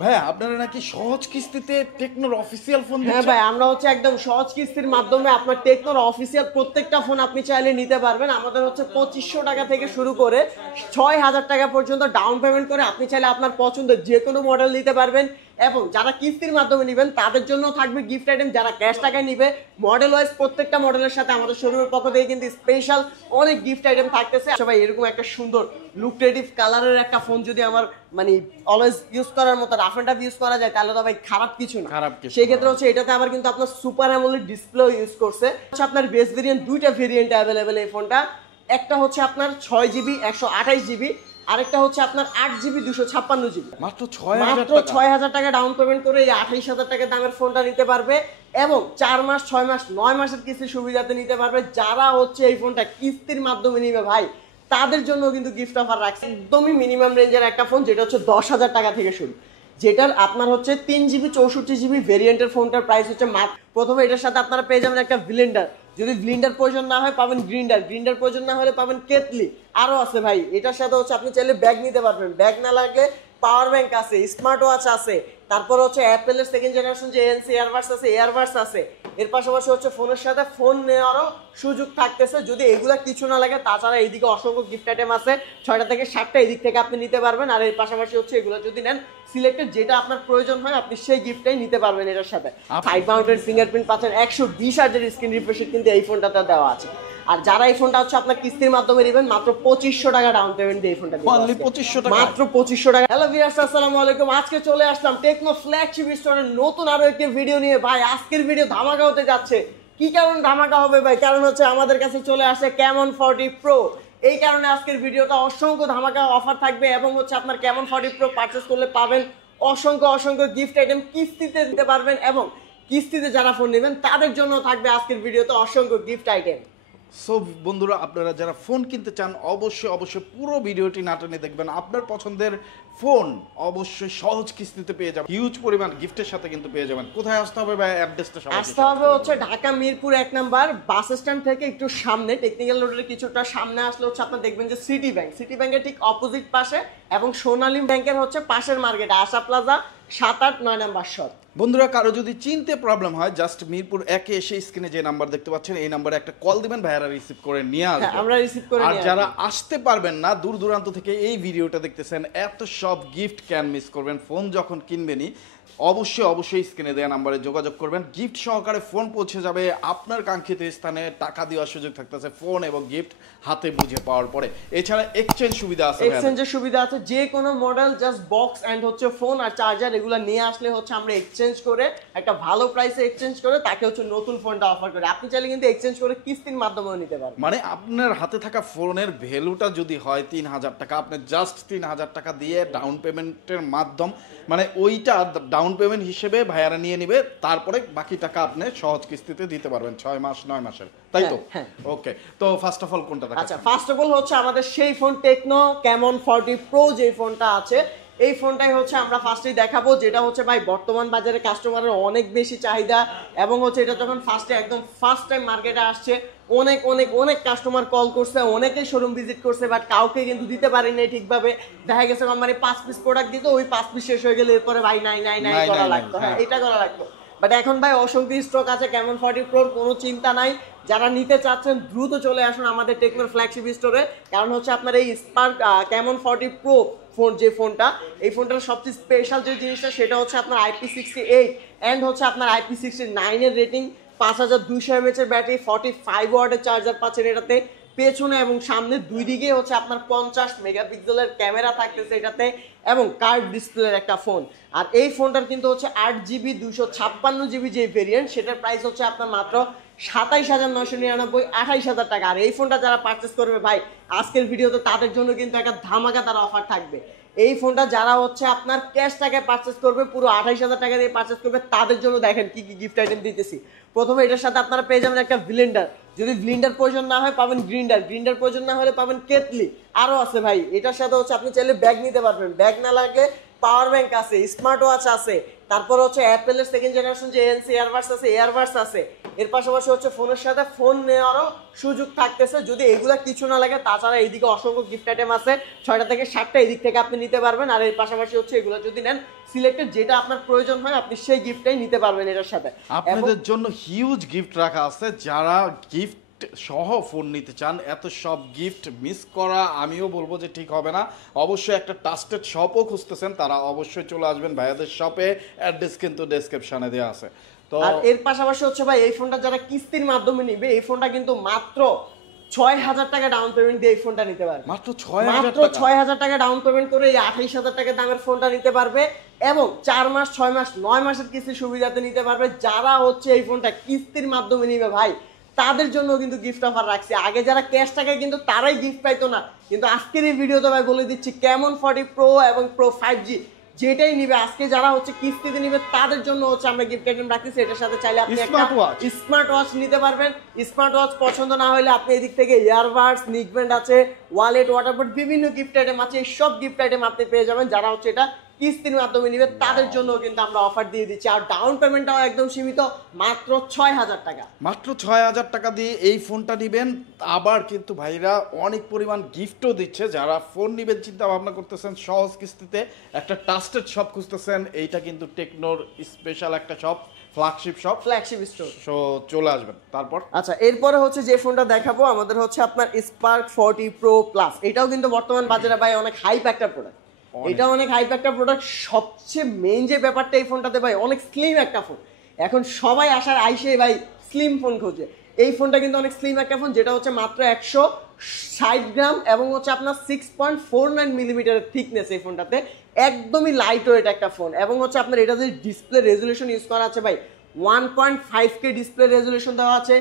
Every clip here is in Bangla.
ভাই আপনারা নাকি সহজ কিস্তিতে টেকনোর অফিসিয়াল ফোন হ্যাঁ ভাই, আমরা হচ্ছে একদম সহজ কিস্তির মাধ্যমে আপনার টেকনোর অফিসিয়াল প্রত্যেকটা ফোন আপনি চাইলে নিতে পারবেন। আমাদের হচ্ছে 2500 টাকা থেকে শুরু করে 6000 টাকা পর্যন্ত ডাউন পেমেন্ট করে আপনি চাইলে আপনার পছন্দের যে কোনো মডেল নিতে পারবেন। এবং যারা কিস্তির মাধ্যমে নেবেন তাদের জন্য থাকবে গিফট আইটেম, যারা ক্যাশ টাকায় নিবে মডেল ওয়াইজ প্রত্যেকটা মডেলের সাথে আমাদের শোরুমের পক্ষ থেকে কিন্তু স্পেশাল অনেক গিফট আইটেম থাকতেছে। সবাই এরকম একটা সুন্দর লুক্রেটিভ কালারের একটা ফোন যদি আমার মানে অলওয়েজ ইউজ করার মতো রাফ এন্ড টাফ ইউজ করা যায় তাহলে তো ভাই খারাপ কিছু না। সেই ক্ষেত্রে হচ্ছে এটাতে আবার কিন্তু আপনার সুপার অ্যামোলেড ডিসপ্লে ইউজ করছে। হচ্ছে আপনার বেস ভেরিয়েন্ট দুইটা ভেরিয়েন্ট অ্যাভেলেবেল এই ফোনটা। একটা হচ্ছে আপনার 6GB 128GB, আরেকটা হচ্ছে আপনার 8GB 256GB। মাত্র 6000 টাকা ডাউন পেমেন্ট করে এই 28000 টাকা দামের ফোনটা নিতে পারবে এবং 4 মাস 6 মাস 9 মাসের কিস্তির সুবিধাতে নিতে পারবে। যারা হচ্ছে এই ফোনটা কিস্তির মাধ্যমে নিবে ভাই তাদের জন্য কিন্তু গিফট অফার রাখছে। একদমই মিনিমাম রেঞ্জের একটা ফোন যেটা হচ্ছে 10,000 টাকা থেকে শুরু, যেটার আপনার হচ্ছে 3GB 64GB ভেরিয়েন্টের ফোনটার প্রাইস হচ্ছে প্রথমে এটার সাথে আপনারা পেয়ে যাবেন একটা ব্লেন্ডার, যদি ব্লেন্ডার প্রয়োজন না হয় পাবেন গ্রিন্ডার, গ্রিন্ডার প্রয়োজন না হলে পাবেন কেটলি, আরো আছে ভাই। এটার সাথে হচ্ছে আপনি চাইলে ব্যাগ নিতে পারবেন, ব্যাগ না লাগে পাওয়ার ব্যাংক আছে, স্মার্ট ওয়াচ আছে, তারপর হচ্ছে অ্যাপেলের সেকেন্ড জেনারেশন যে এনসি এয়ারবাডস আছে, এয়ারবাডস আছে। এর পাশাপাশি হচ্ছে ফোনের সাথে ফোন নেওয়ারও সুযোগ থাকতেছে যদি এগুলা কিছু না লাগে। তাছাড়া এইদিকে অসংখ্য গিফট আইটেম আছে, 6টা থেকে 7টা এদিক থেকে আপনি নিতে পারবেন। আর এর পাশাপাশি হচ্ছে এগুলো যদি নেন সিলেক্টেড যেটা আপনার প্রয়োজন হয় আপনি সেই গিফটটাই নিতে পারবেন। এটার সাথে সাইড মাউন্টেড ফিঙ্গারপ্রিন্ট পাচ্ছেন, 120 হার্জের স্ক্রিন রিফ্রেশ কিন্তু এই ফোনটাতে দেওয়া আছে। আর যারা এই ফোনটা হচ্ছে আপনার কিস্তির মাধ্যমে নেবেন মাত্র 2500 টাকা ডাউন পেমেন্ট দিয়ে এই ফোনটা অনলি 2500 টাকা, মাত্র 2500 টাকা। হ্যালো ভিউয়ার্স, আসসালামু আলাইকুম। আজকে চলে আসলাম টেকনো ফ্ল্যাগশিপ স্টোরের নতুন আরো একটি ভিডিও নিয়ে। ভাই আজকের ভিডিও ধামাকা হতে যাচ্ছে। কি কারণ ধামাকা হবে ভাই? কারণ হচ্ছে আমাদের কাছে চলে আসে ক্যামন 40 প্রো। এই কারণে আজকের ভিডিওটা অসংখ্য ধামাকা অফার থাকবে এবং হচ্ছে আপনার ক্যামন 40 প্রো পারচেজ করলে পাবেন অসংখ্য গিফট আইটেম, কিস্তিতে দিতে পারবেন এবং কিস্তিতে যারা ফোন নেবেন তাদের জন্য থাকবে আজকের ভিডিওতে অসংখ্য গিফট আইটেম। সো বন্ধুরা, আপনারা যারা ফোন কিনতে চান অবশ্যই পুরো ভিডিওটি না টেনে দেখবেন। আপনার পছন্দের ফোন অবশ্যই সহজ কিস্তিতে পেয়ে যাবেন, হিউজ পরিমাণ গিফটের সাথে কিন্তু পেয়ে যাবেন। কোথায় আসতে হবে ভাই? অ্যাড্রেসটা আসতে হবে হচ্ছে Dhaka Mirpur 1 number bus stand থেকে একটু সামনে, টেকনিক্যাল রোডের কিছুটা সামনে আসলে হচ্ছে আপনারা দেখবেন যে সিটি ব্যাংক, সিটি ব্যাংকের ঠিক অপোজিট পাশে এবং সোনালী ব্যাংকের হচ্ছে পাশের মার্কেটে আশা প্লাজা 7-8-9 নাম্বার শপ। বন্ধুরা, কারো যদি চিনতে প্রবলেম হয় জাস্ট মিরপুর 1-এ এসে স্ক্রিনে যে নাম্বার দেখতে পাচ্ছেন এই নাম্বারে একটা কল দিবেন, ভাইয়ারা রিসিভ করে নিয়ে আসবে। আমরা রিসিভ করে আর যারা আসতে পারবেন না, দূর দূরান্ত থেকে এই ভিডিওটা দেখতেছেন, এত সব গিফট ক্যান মিস করবেন। ফোন যখন কিনবেনই অবশ্যই স্ক্রিনে দেওয়া নাম্বারে যোগাযোগ করবেন, গিফট সহকারে ফোন পৌঁছে যাবে আপনার কাঙ্ক্ষিত স্থানে। টাকা দেওয়ার সুযোগ থাকতেছে ফোন এবং গিফট হাতে বুঝে পাওয়ার পরে। এছাড়া এক্সচেঞ্জ সুবিধা আছে, এক্সচেঞ্জের সুবিধা আছে। যে কোনো মডেল জাস্ট বক্স এন্ড হচ্ছে ফোন আর চার্জার এগুলো নিয়ে আসলে হচ্ছে আমরা এক্সচেঞ্জ করে একটা ভালো প্রাইসে এক্সচেঞ্জ করে তাকে হচ্ছে নতুন ফোনটা অফার করে। আপনি চাইলে কিন্তু এক্সচেঞ্জ করে কিস্তির মাধ্যমেও নিতে পারবেন। মানে আপনার হাতে থাকা ফোনের ভ্যালুটা যদি হয় 3000 টাকা, আপনি জাস্ট 3000 টাকা দিয়ে ডাউন পেমেন্টের মাধ্যম মানে ওইটা ডাউন পেমেন্ট হিসেবে ভাইয়ারা নিয়ে নিবে, তারপরে বাকি টাকা আপনি সহজ কিস্তিতে দিতে পারবেন 6 মাস 9 মাসের, তাই তো? ওকে, তো ফার্স্ট অফ অল কোনটা দেখাচ্ছেন? আচ্ছা, ফার্স্ট অফ অল হচ্ছে আমাদের সেই ফোন টেকনো ক্যামন 40 প্রো যে ফোনটা আছে, এই ফোনটাই হচ্ছে আমরা ফার্স্টেই দেখাবো, যেটা হচ্ছে ভাই বর্তমান বাজারে কাস্টমারের অনেক বেশি চাহিদা এবং হচ্ছে এটা যখন ফার্স্ট টাইম মার্কেটে আসছে অনেক কাস্টমার কল করছে, অনেকেই শোরুম ভিজিট করছে, বাট কাউকে কিন্তু দিতে পারিনি ঠিকভাবে। দেখা গেছে কোম্পানি 5 পিস প্রোডাক্ট দিত, ওই 5 পিস শেষ হয়ে গেলে এরপরে ভাই নাই করা লাগতো। হ্যাঁ, এটা করা লাগতো, বাট এখন ভাই অসংখ্য স্টক আছে ক্যামন 40 প্রোর, কোনো চিন্তা নাই। যারা নিতে চাচ্ছেন দ্রুত চলে আসুন আমাদের টেকনোর ফ্ল্যাগশিপ স্টোরে। কারণ হচ্ছে আপনার এই স্পার্ক ক্যামন 40 প্রো ফোন যে ফোনটা, এই ফোনটার সবচেয়ে স্পেশাল যে জিনিসটা সেটা হচ্ছে আপনার IP68 এন্ড হচ্ছে আপনার IP69 এর রেটিং, 5200 mAh এর ব্যাটারি, 45 ওয়াটের চার্জার পাচ্ছেন এটাতে। পেছনে এবং সামনে দুই দিকে হচ্ছে আপনার 50 মেগাপিক্সেলের ক্যামেরা থাকতেছে এটাতে এবং কার্ভ ডিসপ্লের একটা ফোন। আর এই ফোনটার কিন্তু হচ্ছে 8GB 256GB যে ভেরিয়েন্ট, সেটার প্রাইস হচ্ছে আপনার মাত্র 27999, 28000 টাকা। আর এই ফোনটা যারা পারচেস করবে ভাই আজকের ভিডিওতে তাদের জন্য কিন্তু একটা ধামাকা তার অফার থাকবে। এই ফোনটা যারা হচ্ছে আপনার ক্যাশ টাকায় পারচেস করবে, পুরো 28000 টাকা দিয়ে পারচেস করবে, তাদের জন্য দেখেন কি গিফট আইটেম দিতেছি। প্রথমে এটার সাথে আপনারা পেয়ে যাবেন একটা ব্লেন্ডার, যদি ব্লেন্ডার প্রয়োজন না হয় পাবেন গ্রিন্ডার, গ্রিন্ডার প্রয়োজন না হলে পাবেন কেটলি, আরো আছে ভাই। এটার সাথে হচ্ছে আপনি চাইলে ব্যাগ নিতে পারবেন, ব্যাগ না লাগে পাওয়ার ব্যাংক আছে, স্মার্ট ওয়াচ আছে, তারপর হচ্ছে অ্যাপেলের সেকেন্ড জেনারেশন যে এনসি এয়ারবাডস আছে, এয়ারবাডস আছে। এর পাশাপাশি হচ্ছে ফোনের সাথে ফোন নেওয়ারও সুযোগ থাকতেছে যদি এগুলা কিছু না লাগে। তাছাড়া এইদিকে অসংখ্য গিফট আইটেম আছে 6টা থেকে 7টা এদিক থেকে আপনি নিতে পারবেন। আর এর পাশাপাশি হচ্ছে এগুলো যদি নেন সিলেক্টেড যেটা আপনার প্রয়োজন হয় আপনি সেই গিফটটাই নিতে পারবেন এটার সাথে। আপনাদের জন্য হিউজ গিফট রাখা আছে, যারা গিফট সহ ফোন নিতে চান এত সব গিফট মিস করা আমিও বলবো যে ঠিক হবে না। অবশ্যই একটা ট্রাস্টেড শপও খুঁজতেছেন তারা অবশ্যই চলে আসবেন ভাইয়াদের শপে, অ্যাড্রেস কিন্তু ডেসক্রিপশনে দেওয়া আছে। তো আর এর পাশাপাশি হচ্ছে ভাই এই ফোনটা যারা কিস্তির মাধ্যমে নিবে এই ফোনটা কিন্তু মাত্র 6,000 টাকা ডাউন পেমেন্ট দিয়ে এই ফোনটা নিতে পারবে। মাত্র 6,000 টাকা, 6,000 টাকা ডাউন পেমেন্ট করে এই 28,000 টাকা দামের ফোনটা নিতে পারবে এবং 4 মাস 6 মাস 9 মাসের কিস্তির সুবিধাতে নিতে পারবে। যারা হচ্ছে এই ফোনটা কিস্তির মাধ্যমে নিবে ভাই তাদের জন্য কিন্তু গিফট অফার রাখছি। আগে যারা ক্যাশ টাকায় কিন্তু তারাই গিফট পাইতো না, কিন্তু আজকের এই ভিডিওতে ভাই বলে দিচ্ছি কেমন 40 প্রো এবং প্রো 5G যেটাই নিবে আজকে যারা হচ্ছে কিস্তিতে নিবে তাদের জন্য হচ্ছে আমরা গিফট আইটেম রাখতেছি। এটার সাথে চাইলে আপনি একটা স্মার্ট ওয়াচ নিতে পারবেন। স্মার্ট ওয়াচ পছন্দ না হলে আপনি এদিক থেকে ইয়ারবাডস, নিকব্যান্ড আছে, ওয়ালেট, ওয়াটারবোর্ড বিভিন্ন গিফট আইটেম আছে। এই সব গিফট আইটেম আপনি পেয়ে যাবেন যারা হচ্ছে এটা কিস্তির মাধ্যমে নিবে তাদের জন্য কিন্তু আমরা অফার দিয়ে দিচ্ছি। আর ডাউন পেমেন্টটাও একদম সীমিত মাত্র 6,000 টাকা। মাত্র 6,000 টাকা দিয়ে এই ফোনটা নিবেন। আবার কিন্তু ভাইরা অনেক পরিমাণ গিফটও দিচ্ছে। যারা ফোন নিবেন চিন্তা ভাবনা করতেছেন সহজ কিস্তিতে, একটা ট্রাস্টেড শপ খুঁজতেছেন, এইটা কিন্তু টেকনোর স্পেশাল একটা শপ, ফ্ল্যাগশিপ স্টোর। সো চলে আসবেন। তারপর আচ্ছা এরপরে হচ্ছে যে ফোনটা দেখাবো আমাদের হচ্ছে আপনার স্পার্ক 40 প্রো প্লাস। এটাও কিন্তু বর্তমান বাজারে ভাই অনেক হাইপ একটা প্রোডাক্ট। এটা অনেক হাইপ একটা প্রোডাক্ট। সবচেয়ে মেইন যে ব্যাপারটা এই ফোনটাতে ভাই অনেক স্লিম একটা ফোন। এখন সবাই আসার আইসে ভাই স্লিম ফোন খোঁজে, এই ফোনটা কিন্তু অনেক স্লিম একটা ফোন যেটা হচ্ছে মাত্র 160 গ্রাম এবং হচ্ছে আপনার 6.49 মিলিমিটারের থিকনেস এই ফোনটাতে। একদমই লাইট ওয়েট একটা ফোন এবং হচ্ছে আপনার এটা যে ডিসপ্লে রেজুলেশন ইউজ করা আছে ভাই 1.5K ডিসপ্লে রেজুলেশন দেওয়া আছে,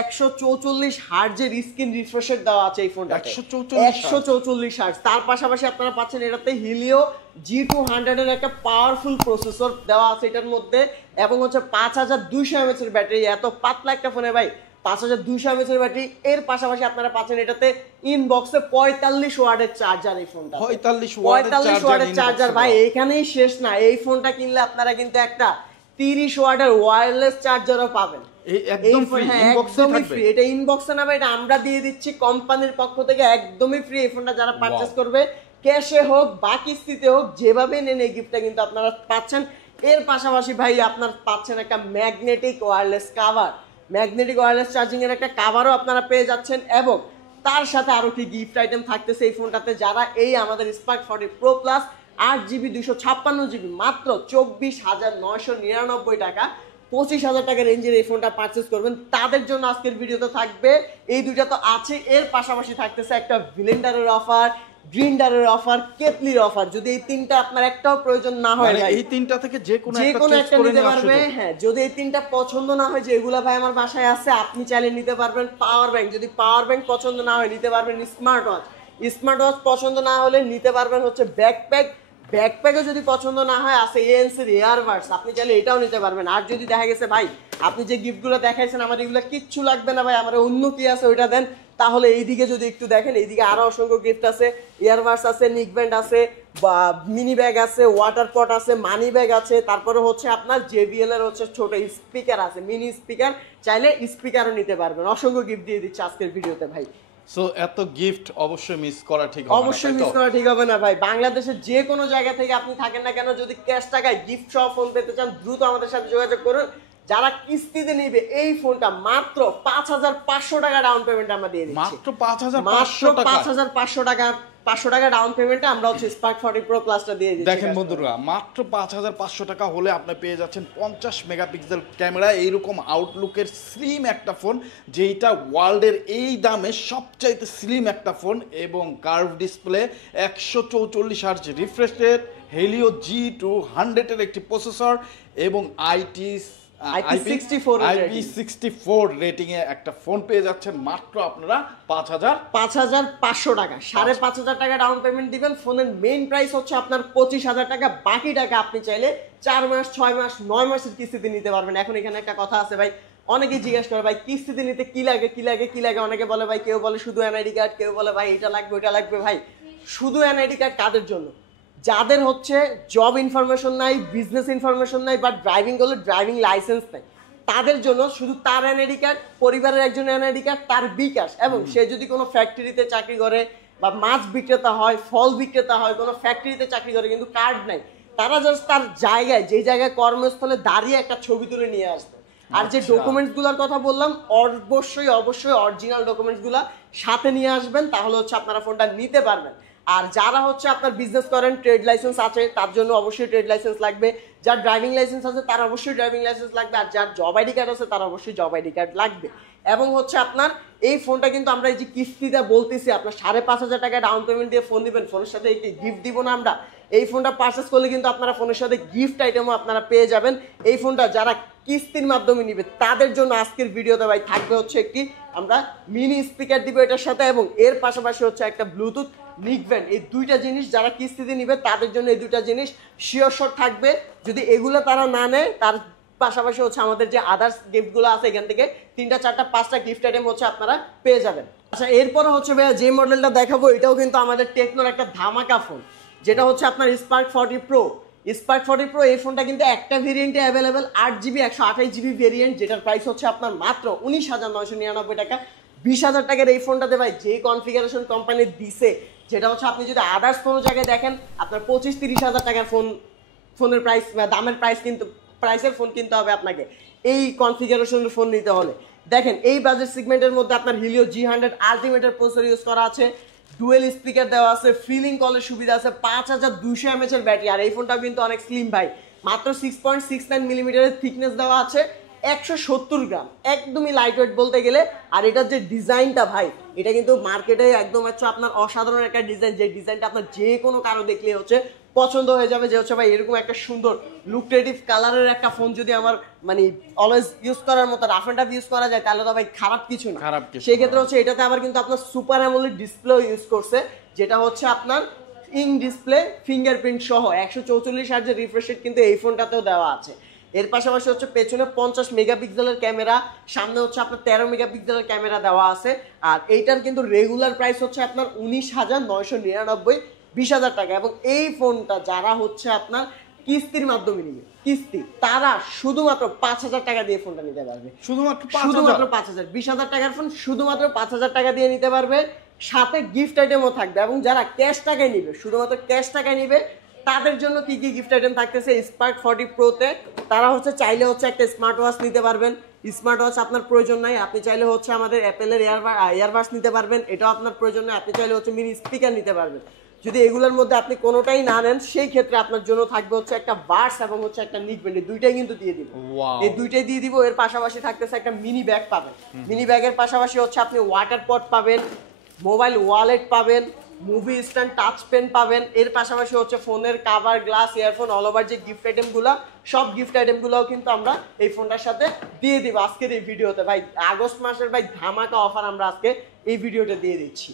144 হার্টজের স্ক্রিন রিফ্রেশ রেট দেওয়া আছে এই ফোনটা 144 হার্টজ। তার পাশাপাশি আপনারা পাচ্ছেন এটাতে হিলিও G200 এর একটা পাওয়ারফুল প্রসেসর দেওয়া আছে এটার মধ্যে এবং হচ্ছে 5200 mAh এর ব্যাটারি। এত পাতলা একটা ফোনে ভাই 5200 mAh এর ব্যাটারি। এর পাশাপাশি আপনারা পাচ্ছেন এটাতে ইনবক্সে 45 ওয়াটের চার্জার। এই ফোনটা 45 ওয়াটের চার্জার ভাই এখানেই শেষ না। এই ফোনটা কিনলে আপনারা কিন্তু একটা 30 ওয়াটের ওয়্যারলেস চার্জারও পাবেন একদম ফ্রি। এটা ইনবক্সে না ভাই, এটা আমরা দিয়ে দিচ্ছি কোম্পানির পক্ষ থেকে একদমই ফ্রি। এই ফোনটা যারা পারচেজ করবে ক্যাশে হোক বা কিস্তিতে হোক যেভাবে নেন এই গিফটটা কিন্তু আপনারা পাচ্ছেন। এর পাশাপাশি ভাই আপনারা পাচ্ছেন একটা magnetic wireless cover, magnetic wireless charging এর একটা কাভারও আপনারা পেয়ে যাচ্ছেন এবং তার সাথে আরো কি গিফট আইটেম থাকতেছে এই ফোনটাতে। যারা এই আমাদের spark 40 pro plus 8GB 256GB মাত্র 24,999 টাকা 25,000 টাকা রেঞ্জের এই ফোনটা পারচেজ করবেন তাদের জন্য আজকের ভিডিওতে থাকবে এই দুইটা তো আছে। এর পাশাপাশি থাকতেছে একটা ভিলেন্ডারের অফার, গ্রিন্ডারের অফার, কেটলির অফার। যদি এই তিনটা আপনার একটাও প্রয়োজন না হয় এই তিনটা থেকে যে কোনো একটা নিতে পারবে। হ্যাঁ যদি এই তিনটা পছন্দ না হয় যে এগুলা ভাই আমার বাসায় আছে আপনি চাইলে নিতে পারবেন। পাওয়ার ব্যাংক, যদি পাওয়ার ব্যাংক পছন্দ না হয় নিতে পারবেন। স্মার্ট ওয়াচ, স্মার্ট ওয়াচ পছন্দ না হলে নিতে পারবেন হচ্ছে ব্যাকপ্যাক, ব্যাকপ্যাকও যদি পছন্দ না হয় আছে এএনসির এয়ারবাডস, আপনি চাইলে এটাও নিতে পারবেন। আর যদি দেখা গেছে ভাই আপনি যে গিফটগুলো দেখাইছেন আমার এগুলো কিচ্ছু লাগবে না ভাই আমার অন্য কি আছে ওইটা দেন, তাহলে এইদিকে যদি একটু দেখেন এইদিকে আরো অসংখ্য গিফট আছে। ইয়ারবাডস আছে, নিকব্যান্ড আছে, বা মিনি ব্যাগ আছে, ওয়াটার পট আছে, মানি ব্যাগ আছে, তারপরে হচ্ছে আপনার JBL এর হচ্ছে ছোট স্পিকার আছে, মিনি স্পিকার, চাইলে স্পিকারও নিতে পারবেন। অসংখ্য গিফট দিয়ে দিচ্ছি আজকের ভিডিওতে ভাই। সো এত গিফট অবশ্যই মিস করা ঠিক হবে না, অবশ্যই মিস করা ঠিক হবে না ভাই। বাংলাদেশের যে কোনো জায়গা থেকে আপনি থাকেন না কেন যদি ক্যাশ টাকায় গিফট সহ ফোন পেতে চান দ্রুত আমাদের সাথে যোগাযোগ করুন। যারা কিস্তিতে নিবে এই ফোনটা মাত্র 5,500 টাকা ডাউন পেমেন্ট আমরা দিয়ে দিচ্ছি। মাত্র 5,500 টাকা 500 টাকা ডাউন পেমেন্টে আমরা হচ্ছে স্পার্ক 40 প্রো প্লাসটা দিয়ে দিচ্ছি। দেখেন বন্ধুরা মাত্র 5,500 টাকা হলে আপনি পেয়ে যাচ্ছেন 50 মেগাপিক্সেল ক্যামেরা, এইরকম আউটলুকের স্লিম একটা ফোন যেটা ওয়ার্ল্ডের এই দামে সবচাইতে স্লিম একটা ফোন এবং curve display, 144 hertz refresh rate, Helio G200 এর একটি প্রসেসর এবং IP64 রেটিং এ একটা ফোন পেয়ে যাচ্ছেন মাত্র আপনারা 5,500 টাকা। 5,500 টাকা ডাউন পেমেন্ট দিবেন। ফোনের মেইন প্রাইস হচ্ছে আপনার 25,000 টাকা। বাকি টাকা আপনি চাইলে 4 মাস 6 মাস 9 মাসের কিস্তিতে নিতে পারবেন। এখন এখানে একটা কথা আছে ভাই, অনেকেই জিজ্ঞাসা করে ভাই কিস্তিতে নিতে কি লাগে। অনেকে বলে ভাই, কেউ বলে শুধু এনআইডি কার্ড, কেউ বলে ভাই এটা লাগবে ওইটা লাগবে। ভাই শুধু এনআইডি কার্ড কাদের জন্য? যাদের হচ্ছে জব ইনফরমেশন নাই, বিজনেস ইনফরমেশন নাই, বা ড্রাইভিং করলে ড্রাইভিং লাইসেন্স নাই, তাদের জন্য শুধু তার এনআইডি কার্ড, পরিবারের একজন এনআইডি কার্ড, তার বিকাশ, এবং সে যদি কোনো ফ্যাক্টরিতে চাকরি করে বা মাছ বিক্রেতা হয়, ফল বিক্রেতা হয়, কোনো ফ্যাক্টরিতে চাকরি করে কিন্তু কার্ড নাই, তারা জাস্ট তার জায়গায়, যে জায়গায় কর্মস্থলে দাঁড়িয়ে একটা ছবি তুলে নিয়ে আসবে। আর যে ডকুমেন্টস গুলোর কথা বললাম, অবশ্যই অবশ্যই অরিজিনাল ডকুমেন্টস গুলা সাথে নিয়ে আসবেন, তাহলে হচ্ছে আপনারা ফোনটা নিতে পারবেন। আর যারা হচ্ছে আপনার বিজনেস করেন, ট্রেড লাইসেন্স আছে, তার জন্য অবশ্যই ট্রেড লাইসেন্স লাগবে। যার ড্রাইভিং লাইসেন্স আছে তার অবশ্যই ড্রাইভিং লাইসেন্স লাগবে। আর যার জব আইডি কার্ড আছে তার অবশ্যই জব আইডি কার্ড লাগবে। এবং হচ্ছে আপনার এই ফোনটা কিন্তু আমরা এই যে কিস্তিটা বলতেছি, আপনার 5,500 টাকা ডাউন পেমেন্ট দিয়ে ফোন দিবেন, ফোনের সাথে একটি গিফট দিব না আমরা। এই ফোনটা পারচেস করলে কিন্তু আপনারা ফোনের সাথে গিফট আইটেমও আপনারা পেয়ে যাবেন। এই ফোনটা যারা কিস্তির মাধ্যমে নিবে তাদের জন্য আজকের ভিডিওতে ভাই থাকবে হচ্ছে একটি আমরা মিনি স্পিকার দিব এটার সাথে, এবং এর পাশাপাশি হচ্ছে একটা ব্লুটুথ নিক ব্যান্ড। এই দুইটা জিনিস যারা কিস্তিতে নিবে তাদের জন্য এই দুইটা জিনিস শিওর শট থাকবে। যদি এগুলো তারা না নেয়, তার পাশাপাশি হচ্ছে আমাদের যে আদার্স গিফটগুলো আছে এখান থেকে 3টা 4টা 5টা গিফট আইটেম হচ্ছে আপনারা পেয়ে যাবেন। আচ্ছা, এরপরে হচ্ছে ভাইয়া যে মডেলটা দেখাবো এটাও কিন্তু আমাদের টেকনোর একটা ধামাকা ফোন, যেটা হচ্ছে আপনার স্পার্ক 40 প্রো। স্পার্ক 40 প্রো এই ফোনটা কিন্তু একটা ভেরিয়েন্টে অ্যাভেলেবেল, 8GB 128GB ভেরিয়েন্ট, যেটার প্রাইস হচ্ছে আপনার মাত্র 19,999 টাকা। 20,000 টাকার এই ফোনটাতে ভাই যে কনফিগারেশন কোম্পানি দিছে, যেটা হচ্ছে আপনি যদি আদার্স কোনো জায়গায় দেখেন আপনার 25-30 হাজার টাকার ফোনের প্রাইস, দামের প্রাইস, কিন্তু প্রাইসের ফোন কিনতে হবে আপনাকে এই কনফিগারেশনের ফোন নিতে হলে। দেখেন এই বাজেট সেগমেন্টের মধ্যে আপনার হিলিও G100 আলটিমেটের প্রসেসর ইউজ করা আছে, ডুয়েল স্পিকার দেওয়া আছে, ফিলিং কলের সুবিধা আছে, 5200 mAh এর ব্যাটারি। আর এই ফোনটা কিন্তু অনেক স্লিম ভাই, মাত্র 6.69 মিলিমিটারের থিকনেস দেওয়া আছে, 170 গ্রাম, একদমই লাইট ওয়েট বলতে গেলে। আর এটার যে ডিজাইনটা ভাই, এটা কিন্তু মার্কেটে একদম হচ্ছে আপনার অসাধারণ একটা ডিজাইন, যে ডিজাইনটা আপনার যে কোনো কারো দেখলে হচ্ছে পছন্দ হয়ে যাবে, যে হচ্ছে ভাই এরকম একটা সুন্দর লুক্রেটিভ কালারের একটা ফোন যদি আমার মানে অলওয়েজ ইউজ করার মতো রাফ এন্ড টাফ ইউজ করা যায়, তাহলে তো ভাই খারাপ কিছু না। সেই ক্ষেত্রে হচ্ছে এটাতে আবার কিন্তু আপনার সুপার অ্যামোলেড ডিসপ্লে ইউজ করছে, যেটা হচ্ছে আপনার ইন ডিসপ্লে ফিঙ্গারপ্রিন্ট সহ 144 হার্জের রিফ্রেশ রেট কিন্তু এই ফোনটাতেও দেওয়া আছে। এর পাশাপাশি হচ্ছে পেছনে 50 মেগাপিক্সেলের ক্যামেরা, সামনে হচ্ছে আপনার 13 মেগাপিক্সেলের ক্যামেরা দেওয়া আছে। আর এইটার কিন্তু রেগুলার প্রাইস হচ্ছে আপনার 19,999, 20,000 টাকা। এবং এই ফোনটা যারা হচ্ছে আপনার কিস্তির মাধ্যমে নিবে, কিস্তি, তারা শুধুমাত্র 5,000 টাকা দিয়ে ফোনটা নিতে পারবে। শুধুমাত্র 5,000, 20,000 টাকার ফোন শুধুমাত্র 5,000 টাকা দিয়ে নিতে পারবে, সাথে গিফট আইটেমও থাকবে। এবং যারা ক্যাশ টাকায় নিবে, শুধুমাত্র ক্যাশ টাকায় নিবে, তাদের জন্য কি কি গিফট আইটেম থাকতেছে স্পার্ক 40 প্রোতে, তারা হচ্ছে চাইলে হচ্ছে একটা স্মার্ট ওয়াচ নিতে পারবেন। স্মার্ট ওয়াচ আপনার প্রয়োজন নাই, আপনি চাইলে হচ্ছে আমাদের অ্যাপেলের ইয়ারবাডস নিতে পারবেন, এটাও আপনার প্রয়োজন নাই। আপনি চাইলে হচ্ছে মিনি স্পিকার নিতে পারবেন। যদি এগুলোর মধ্যে আপনি কোনোটাই না নেন, সেই ক্ষেত্রে আপনার জন্য থাকবে হচ্ছে একটা বাডস এবং হচ্ছে একটা নিক ব্যান্ড, দুইটাই কিন্তু দিয়ে দিব। এই দুইটাই দিয়ে দিব। এর পাশাপাশি থাকতেছে একটা মিনি ব্যাগ পাবেন। মিনি ব্যাগের পাশাপাশি হচ্ছে আপনি ওয়াটার পট পাবেন, মোবাইল ওয়ালেট পাবেন, মুভি স্ট্যান্ড, টাচ পেন পাবেন। এর পাশাপাশি হচ্ছে ফোনের cover, glass, earphone, all over যে গিফট আইটেমগুলো, সব গিফট আইটেমগুলোও কিন্তু আমরা এই ফোনটার সাথে দিয়ে দিব আজকের এই ভিডিওতে। ভাই আগস্ট মাসের ভাই ধামাকা অফার আমরা আজকে এই ভিডিওতে দিয়ে দিচ্ছি।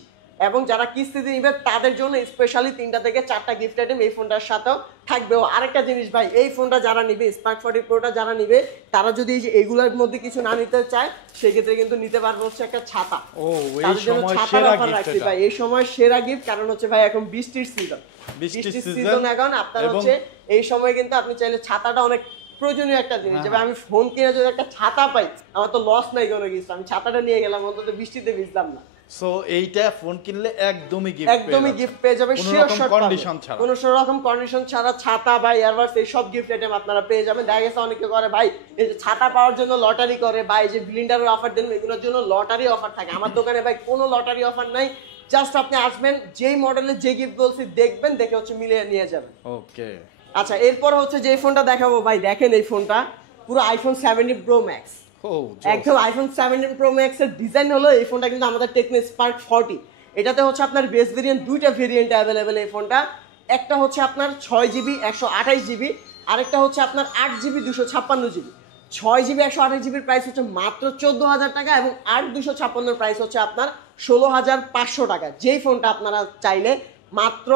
এবং যারা কিস্তিতে নিবে তাদের জন্য স্পেশালি 3টা থেকে 4টা গিফট আইটেম এই ফোনটার সাথেও থাকবেও। আরেকটা জিনিস ভাই, এই ফোনটা যারা নিবে, স্পার্ক 40 প্রোটা যারা নিবে, তারা যদি এই যে এগুলোর মধ্যে কিছু না নিতে চায়, সেক্ষেত্রে কিন্তু নিতে পারবে হচ্ছে একটা ছাতা। তাদের জন্য ছাতার অফার রাখছি ভাই, এই সময় সেরা গিফট। কারণ হচ্ছে ভাই এখন বৃষ্টির সিজন, এখন আপনার হচ্ছে এই সময় কিন্তু আপনি চাইলে ছাতাটা অনেক প্রয়োজনীয় একটা জিনিস। যে আমি ফোন কিনে যদি একটা ছাতা পাই, আমার তো লস নাই কোনো কিছু, আমি ছাতাটা নিয়ে গেলাম, অন্তত বৃষ্টিতে ভিজলাম না। সো এইটা ফোন কিনলে একদমই গিফট পেয়ে যাবে, কোনো রকম কন্ডিশন ছাড়া ছাতা বা ইয়ারবাডস এই সব গিফট আইটেম আপনারা পেয়ে যাবেন। দেখা গেছে অনেকে করে ভাই এই যে ছাতা পাওয়ার জন্য লটারি করে, ভাই যে ব্লিন্ডারের অফার দেন, এগুলোর জন্য লটারি অফার থাকে। আমার দোকানে ভাই কোনো লটারি অফার নাই, জাস্ট আপনি আসবেন, যেই মডেলের যে গিফট বলছি দেখবেন, দেখে হচ্ছে মিলিয়ে নিয়ে যাবেন। ওকে, আচ্ছা, এরপর হচ্ছে যে ফোনটা দেখাবো ভাই, দেখেন এই ফোনটা পুরো আইফোন 17 প্রো ম্যাক্স, একদম আইফোন 17 প্রো ম্যাক্স এর ডিজাইন হলো। এই ফোনটা কিন্তু আমাদের টেকনো স্পার্ক 40, এটাতে হচ্ছে আপনার বেস ভেরিয়েন্ট, দুইটা ভেরিয়েন্ট অ্যাভেলেবেল এই ফোনটা। একটা হচ্ছে আপনার 6GB 128GB, আরেকটা হচ্ছে আপনার 8GB 256GB। 6GB 128GBর প্রাইস হচ্ছে মাত্র 14,000 টাকা, এবং 8 256 প্রাইস হচ্ছে আপনার 16,500 টাকা। যেই ফোনটা আপনারা চাইলে মাত্র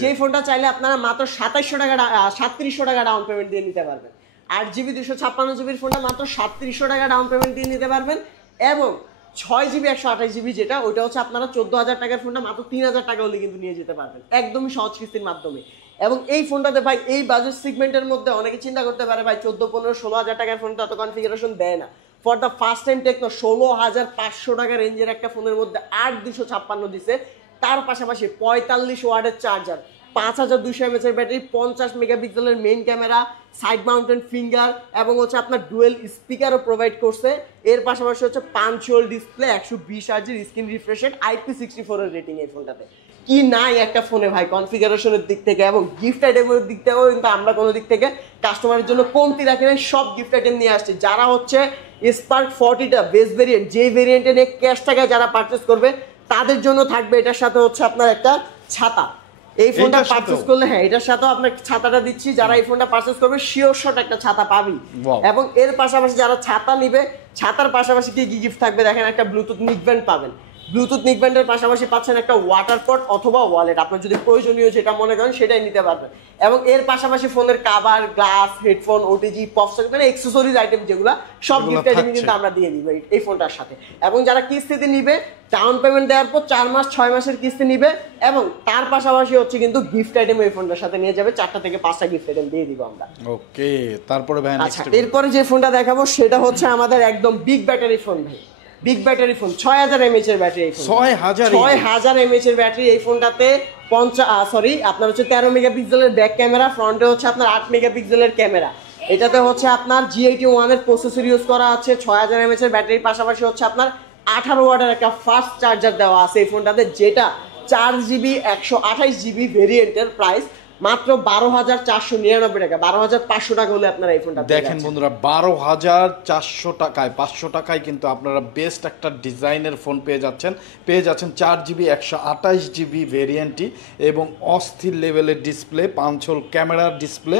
3700 টাকা ডাউন পেমেন্ট দিয়ে নিতে পারবেন। 8GB 256GBর ফোনটা মাত্র 3700 টাকা ডাউন পেমেন্ট দিয়ে নিতে পারবেন। এবং 6GB 128GB যেটা, ওইটা হচ্ছে আপনারা 14,000 টাকার ফোনটা মাত্র 3,000 টাকা হলে কিন্তু নিয়ে যেতে পারবেন, একদমই সহজ কিস্তির মাধ্যমে। এবং এই ফোনটাতে ভাই এই বাজেট সেগমেন্টের মধ্যে অনেকে চিন্তা করতে পারে ভাই 14-15-16 হাজার টাকার ফোন তো এত কনফিগারেশন দেয় না। For the first time Tecno 16,500 টাকা রেঞ্জের একটা ফোনের মধ্যে 8,256 দিছে, তার পাশাপাশি 45 ওয়াটের চার্জার, 5200 mAh এর ব্যাটারি, 50 মেগাপিক্সেলের main camera, side mountain finger এবং হচ্ছে আপনার ডুয়েল স্পিকারও প্রোভাইড করছে। এর পাশাপাশি হচ্ছে পাঞ্চুয়াল ডিসপ্লে, 120 হার্জের স্ক্রিন রিফ্রেশ রেট, IP64 এর রেটিং এই ফোনটাতে। কি নাই একটা ফোনে ভাই কনফিগারেশনের দিক থেকে এবং গিফট আইটেমের দিক থেকেও কিন্তু আমরা কোনো দিক থেকে কাস্টমারের জন্য কমতি রাখি না, সব গিফট আইটেম নিয়ে আসছি। যারা হচ্ছে স্পার্ক 40টা বেস ভেরিয়েন্ট, যে ভেরিয়েন্টে নিয়ে ক্যাশ টাকায় যারা পারচেস করবে তাদের জন্য থাকবে এটার সাথে হচ্ছে আপনার একটা ছাতা। এই ফোনটা পারচেস করলে হ্যাঁ এটার সাথেও আপনার ছাতাটা দিচ্ছি, যারা এই ফোনটা পারচেস করবে শিওর শট একটা ছাতা পাবি। এবং এর পাশাপাশি যারা ছাতা নিবে, ছাতার পাশাপাশি কি কি গিফট থাকবে দেখেন, একটা ব্লুটুথ নিকব্যান্ড পাবেন, ব্লুটুথ নিকব্যান্ডের পাশাপাশি পাচ্ছেন একটা ওয়াটার পট অথবা ওয়ালেট, আপনার যদি প্রয়োজনীয় যেটা মনে করেন সেটাই নিতে পারবেন। এবং এর পাশাপাশি ফোনের cover, glass, headphone, OTG, pop socket মানে অ্যাকসেসরিজ আইটেম যেগুলো সব গিফট আইটেম কিন্তু আমরা দিয়ে দিব এই ফোনটার সাথে। এবং যারা কিস্তিতে নিবে, ডাউন পেমেন্ট দেওয়ার পর 4 মাস 6 মাসের কিস্তি নিবে এবং তার পাশাপাশি হচ্ছে কিন্তু গিফট আইটেম এই ফোনটার সাথে নিয়ে যাবে, 4টা থেকে 5টা গিফট আইটেম দিয়ে দিব আমরা। ওকে, তারপরে ভাই আচ্ছা এরপরে যে ফোনটা দেখাবো সেটা হচ্ছে আমাদের একদম বিগ ব্যাটারি ফোন ভাই, বিগ ব্যাটারি ফোন, 6000 mAh এর ব্যাটারি। এই ফোন 6000 mAh এর ব্যাটারি। এই ফোনটাতে আপনার হচ্ছে 13 মেগাপিক্সেলের ব্যাক ক্যামেরা, ফ্রন্টে হচ্ছে আপনার 8 মেগাপিক্সেলের ক্যামেরা। এটাতে হচ্ছে আপনার G81 এর প্রসেসর ইউজ করা আছে, 6000 mAh এর ব্যাটারির পাশাপাশি হচ্ছে আপনার 18 ওয়াটের একটা ফাস্ট চার্জার দেওয়া আছে এই ফোনটাতে, যেটা 4GB 128GB ভেরিয়েন্টের প্রাইস মাত্র 12,499 টাকা, 12,500 টাকা হলে আপনারা এই ফোনটা দেখেন বন্ধুরা, 12,400 টাকায় 500 টাকায় কিন্তু আপনারা বেস্ট একটা ডিজাইনের ফোন পেয়ে যাচ্ছেন 4GB 128GB ভেরিয়েন্টটি এবং অস্থির লেভেলের ডিসপ্লে, পাঞ্চল ক্যামেরার ডিসপ্লে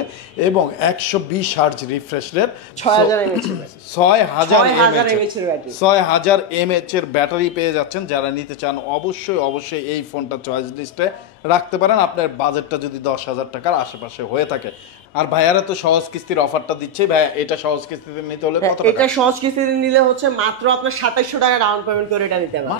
এবং 120 হার্জ রিফ্রেশ রেট, 6000 mAh এর ব্যাটারি পেয়ে যাচ্ছেন। যারা নিতে চান অবশ্যই এই ফোনটা চয়েস লিস্টে রাখতে পারেন, আপনার বাজেটটা যদি 10,000 টাকার আশেপাশে হয়ে থাকে। আর ভাইয়ারা তো সহজ কিস্তির অফারটা দিচ্ছে, ভাই এটা সহজ কিস্তিতে নিতে হলে কত টাকা? এটা সহজ কিস্তিতে নিলে হচ্ছে মাত্র আপনার 2700 টাকা ডাউন পেমেন্ট করে এটা নিতে পারবেন,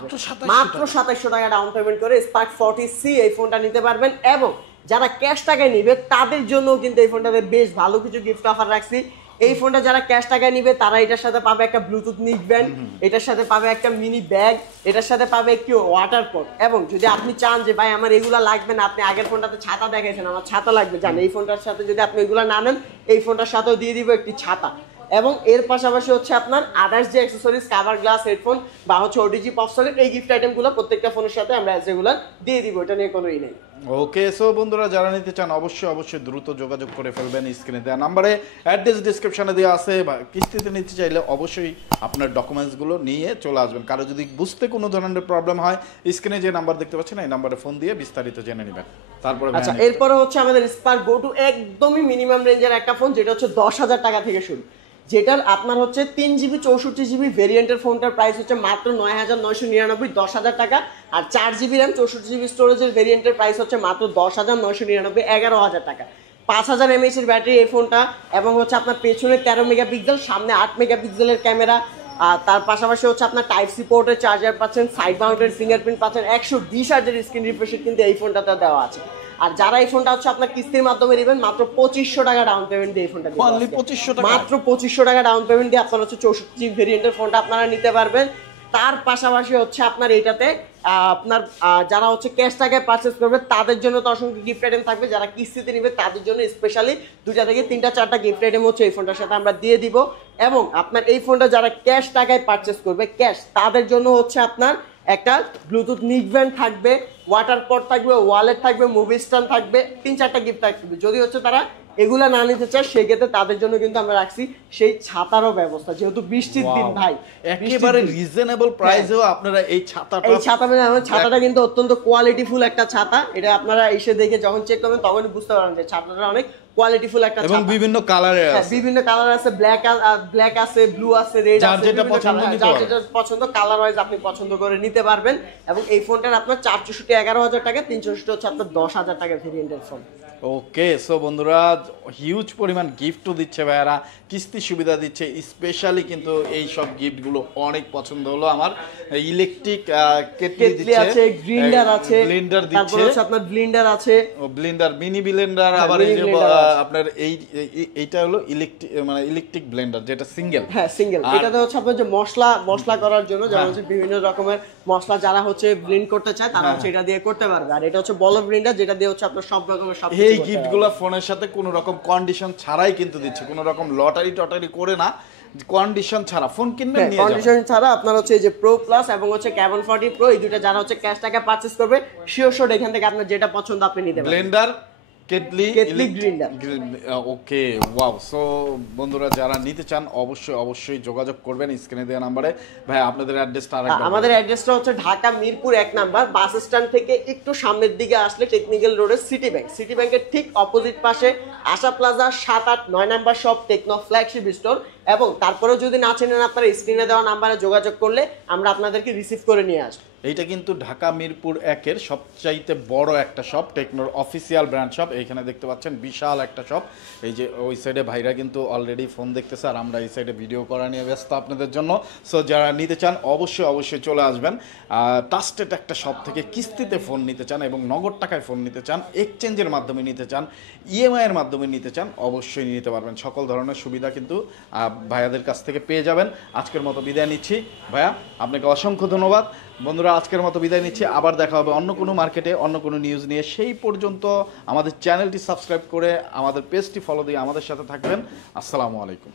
মাত্র 2700 টাকা ডাউন পেমেন্ট করে স্পার্ক 40C এই ফোনটা নিতে পারবেন। এবং যারা ক্যাশ টাকায় নিবে তাদের জন্য কিন্তু এই ফোনটাতে বেশ ভালো কিছু গিফট অফার রাখছি। এই ফোনটা যারা ক্যাশ টাকায় নিবে তারা এটার সাথে পাবে একটা ব্লুটুথ নিকব্যান্ড, এটার সাথে পাবে একটা মিনি ব্যাগ, এটার সাথে পাবে একটি ওয়াটার পট। এবং যদি আপনি চান যে ভাই আমার এগুলা লাগবে না, আপনি আগের ফোনটাতে ছাতা দেখাইছেন আমার ছাতা লাগবে, জান এই ফোনটার সাথে যদি আপনি এগুলা না নেন এই ফোনটার সাথেও দিয়ে দিব একটি ছাতা। এবং এর পাশাপাশি হচ্ছে আপনার আদার্স যে অ্যাকসেসরিজ, কভার, গ্লাস, হেডফোন বা হচ্ছে ওটিজি, পপ সকেট, এই গিফট আইটেমগুলো প্রত্যেকটা ফোনের সাথে আমরা রেগুলার দিয়ে দিব, এটা নিয়ে কোনো নেই। ওকে, সো বন্ধুরা যারা নিতে চান অবশ্যই দ্রুত যোগাযোগ করে ফেলবেন, স্ক্রিনে দেওয়া নাম্বারে, অ্যাড্রেস ডিসক্রিপশনে দেওয়া আছে। বা কিস্তিতে নিতে চাইলে অবশ্যই আপনার ডকুমেন্টসগুলো নিয়ে চলে আসবেন। কারো যদি বুঝতে কোনো ধরনের প্রবলেম হয়, স্ক্রিনে যে নাম্বার দেখতে পাচ্ছেন এই নাম্বারে ফোন দিয়ে বিস্তারিত জেনে নেবেন। তারপরে আচ্ছা এরপরে হচ্ছে আমাদের স্পার্ক গো টু একদমই মিনিমাম রেঞ্জের একটা ফোন, যেটা হচ্ছে 10,000 টাকা থেকে শুরু, যেটার আপনার হচ্ছে 3GB 64GB ভেরিয়েন্টের ফোনটার প্রাইস হচ্ছে মাত্র 9,999, 10,000 টাকা। আর 4GB র্যাম 64GB স্টোরেজের ভেরিয়েন্টের প্রাইস হচ্ছে মাত্র 10,999, 11,000 টাকা। 5000 mAh এর ব্যাটারি এই ফোনটা এবং হচ্ছে আপনার পেছনে 13 মেগাপিক্সেল, সামনে 8 মেগাপিক্সেলের ক্যামেরা। আর তার পাশাপাশি হচ্ছে আপনার টাইপ-সি পোর্টের চার্জার পাচ্ছেন, সাইড মাউন্টেড ফিঙ্গারপ্রিন্ট পাচ্ছেন, 120 হার্জের স্ক্রিন রিফ্রেশ রেট কিন্তু এই ফোনটাতে দেওয়া আছে। আর যারা এই ফোনটা হচ্ছে আপনার কিস্তির মাধ্যমে নেবেন মাত্র 2500 টাকা ডাউন পেমেন্ট দিয়ে এই ফোনটা মাত্র 2500 টাকা ডাউন পেমেন্ট দিয়ে আপনার হচ্ছে 64GB ভেরিয়েন্টের ফোনটা আপনারা নিতে পারবেন। তার পাশাপাশি হচ্ছে আপনার এইটাতে আপনার যারা হচ্ছে ক্যাশ টাকায় পারচেস করবে তাদের জন্য তো অসংখ্য গিফট আইটেম থাকবে, যারা কিস্তিতে নেবে তাদের জন্য স্পেশালি 2টা থেকে 3টা 4টা গিফট আইটেম হচ্ছে এই ফোনটার সাথে আমরা দিয়ে দিব। এবং আপনার এই ফোনটা যারা ক্যাশ টাকায় পারচেস করবে ক্যাশ, তাদের জন্য হচ্ছে আপনার একটা ব্লুটুথ নিকব্যান্ড থাকবে, ওয়াটার পট থাকবে, ওয়ালেট থাকবে, মুভি স্ট্যান্ড থাকবে, 3-4টা গিফট থাকবে। যদি হচ্ছে তারা এগুলা না নিতে চায় সেক্ষেত্রে তাদের জন্য কিন্তু আমরা রাখছি সেই ছাতারও ব্যবস্থা, যেহেতু বৃষ্টির দিন ভাই, একেবারে রিজনেবল প্রাইসেও আপনারা এই ছাতাটা কিন্তু অত্যন্ত কোয়ালিটিফুল একটা ছাতা। এটা আপনারা এসে দেখে যখন চেক করবেন তখনই বুঝতে পারবেন যে ছাতাটা অনেক কোয়ালিটিফুল একটা ছাতা এবং বিভিন্ন কালারে আছে, বিভিন্ন কালার আছে, ব্ল্যাক আছে, ব্লু আছে, রেড আছে, যার যেটা পছন্দ কালার ওয়াইজ আপনি পছন্দ করে নিতে পারবেন। এবং এই ফোনটার আপনার 464 11,000 টাকা, 364 হচ্ছে আপনার 10,000 টাকা ভেরিয়েন্টের ফোন। ওকে, সো বন্ধুরা হিউজ পরিমাণ গিফটও দিচ্ছে ভাইয়ারা, কিস্তি সুবিধা দিচ্ছে। স্পেশালি কিন্তু এই সব গিফটগুলো অনেক পছন্দ হলো আমার। ইলেকট্রিক কেটলি আছে, গ্রিন্ডার আছে, ব্লেন্ডার তারপর দিচ্ছে, হচ্ছে আপনার ব্লেন্ডার আছে, ব্লেন্ডার, মিনি ব্লেন্ডার, আবার এই mini যে blender আছে। আপনার এইটা হলো ইলেকট্রিক ব্লেন্ডার যেটা সিঙ্গেল। হ্যাঁ সিঙ্গেল। এটাতে হচ্ছে আপনার যে মশলা করার জন্য যেমন হচ্ছে বিভিন্ন রকমের মশলা যারা হচ্ছে ব্লেন্ড করতে চায় তারা হচ্ছে এটা দিয়ে করতে পারবে। আর এটা হচ্ছে বল ব্লেন্ডার যেটা দিয়ে হচ্ছে আপনার সব রকমের সব এই গিফটগুলো ফোনের সাথে কোনো রকম কন্ডিশন ছাড়াই কিন্তু দিচ্ছে, কোনো রকম লটারি টটারি করে না, কন্ডিশন ছাড়া ফোন কিনবেন নিয়ে যাবেন। কন্ডিশন ছাড়া আপনার হচ্ছে এই যে প্রো প্লাস এবং হচ্ছে ক্যাবন 40 প্রো, এই দুটো যারা হচ্ছে ক্যাশ টাকা পারচেজ করবে শিওর এখান থেকে আপনার যেটা পছন্দ আপনি নিতে পারবেন। Blender, kettle, grinder. Okay wow. So বন্ধুরা যারা নিতে চান অবশ্যই যোগাযোগ করবেন স্ক্রিনে দেওয়া নাম্বারে। ভাই আপনাদের অ্যাড্রেসটা আরেকবার। আমাদের অ্যাড্রেসটা হচ্ছে Dhaka Mirpur 1 number, bus stand থেকে একটু সামনের দিকে আসলে টেকনিক্যাল রোডের সিটি ব্যাংকের ঠিক অপোজিট পাশে Asha plaza 7, 8, 9 number shop Tecno flagship store. এবং তারপরেও যদি না চেনেন আপনারা স্ক্রিনে দেওয়া নাম্বারে যোগাযোগ করলে আমরা আপনাদেরকে রিসিভ করে নিয়ে আসবো। এইটা কিন্তু ঢাকা মিরপুর 1-এর সবচাইতে বড় একটা শপ, টেকনোর অফিসিয়াল ব্র্যান্ড শপ। এইখানে দেখতে পাচ্ছেন বিশাল একটা শপ। এই যে ওই সাইডে ভাইরা কিন্তু অলরেডি ফোন দেখতেছে আর আমরা এই সাইডে ভিডিও করা নিয়ে ব্যস্ত আপনাদের জন্য। সো যারা নিতে চান অবশ্যই চলে আসবেন। ট্রাস্টেড একটা শপ থেকে কিস্তিতে ফোন নিতে চান এবং নগদ টাকায় ফোন নিতে চান, এক্সচেঞ্জের মাধ্যমে নিতে চান, ইএমআই এর মাধ্যমে নিতে চান, অবশ্যই নিতে পারবেন। সকল ধরনের সুবিধা কিন্তু ভাইয়াদের কাছ থেকে পেয়ে যাবেন। আজকের মতো বিদায় নিচ্ছি ভাইয়া, আপনাকে অসংখ্য ধন্যবাদ। বন্ধুরা আজকের মতো বিদায় নিচ্ছি, আবার দেখা হবে অন্য কোনো মার্কেটে অন্য কোনো নিউজ নিয়ে। সেই পর্যন্ত আমাদের চ্যানেলটি সাবস্ক্রাইব করে আমাদের পেজটি ফলো দিয়ে আমাদের সাথে থাকবেন। আসসালামু আলাইকুম।